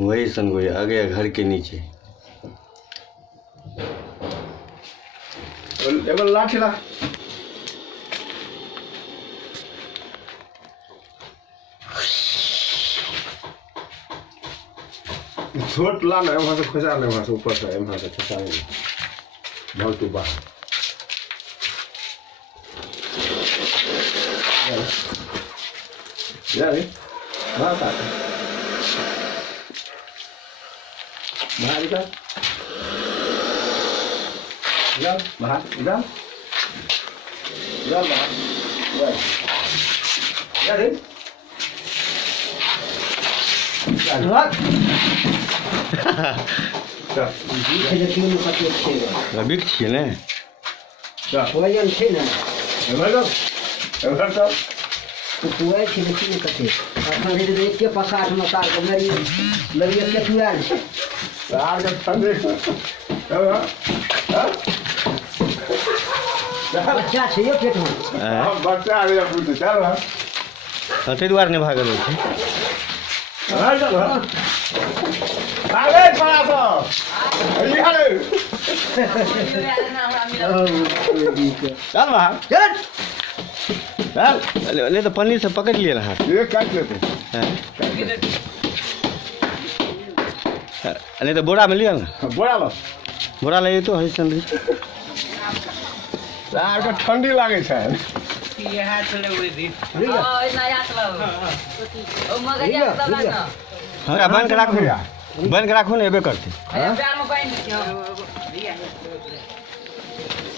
वही सनगोई आ गया घर के नीचे। लाठी ला छोट ला ना वहां से खुजा ले, वहां से ऊपर से वहां से खुजा ले बहुत ऊपर। यार बात आ बाहर इधर इधर बाहर इधर इधर बाहर यार रबिक छियै ने वजन छै ने एमहर तो कुआइ छै देखी ने कते अखन जे एके पसार में सार के लड़िए केटुआल छै सार के ठंडे बच्चा छै यो पेट में बच्चा आ गया पूछ चल ताहि दुआरे नहि भागल छै। अरे बड़ा सा यार चल बाहर चल नहीं तो पन्नी से पकड़ लिए रहा ये काट लेते नहीं तो बोरा में लिया ना, बोरा लो बोरा ले तो है संदरी सार के ठंडी लागे छै। ये हाथ चले हुए दी ओ नया चला ओ मगर या चला ना हाँ बंद के राखो बंद के राखो ना एबे करते अरे प्यार में पानी क्यों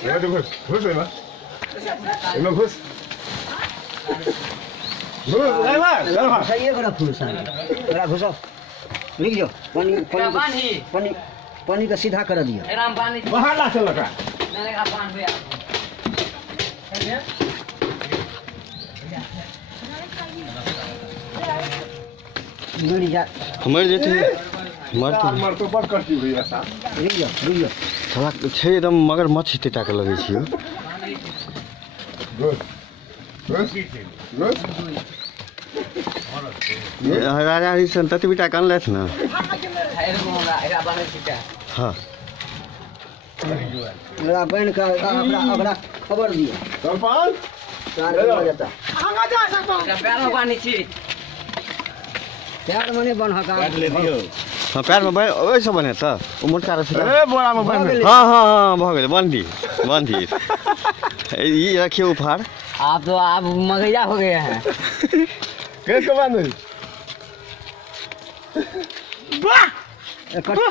ये तो घुस है ना इनमें घुस ले मार चल मार सही है बड़ा फूल सा बड़ा घुसो लिख जो पानी का सीधा कर दिया राम पानी बाहर ला चल का मैंने कहा पान पे मर जा मर जेते मर तो बड़ करती हुई ऐसा लिख जो थोड़ा छै एकदम मगर मछ टेटा के लगे छियो घुस घुस घुस राजा हरिशन ततबीटा कान लेथ ना एरा बने छिटा हाँ मेरा बहन का अपना खबर दिया सरपंच चार बजे जाता प्यार में पानी छी पैर में नहीं बन हका हाँ पैर में वैसे बने तो वो मोटका रस्सी ए बोरा में बंद हाँ हाँ हाँ भ गेलै बंदी बंदी ये रखिए उफाड़ आप तो आप मगैया हो गए हैं कैसे बंद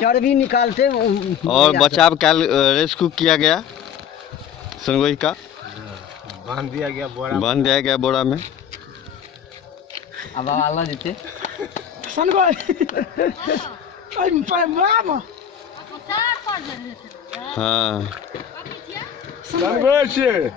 चर्बी निकालते और बचाव का रेस्क्यू किया गया सनगोई का बांध दिया गया बोरा बांध दिया गया बोरा में। अब अल्लाह जीते सनगोई हाँ सनगोई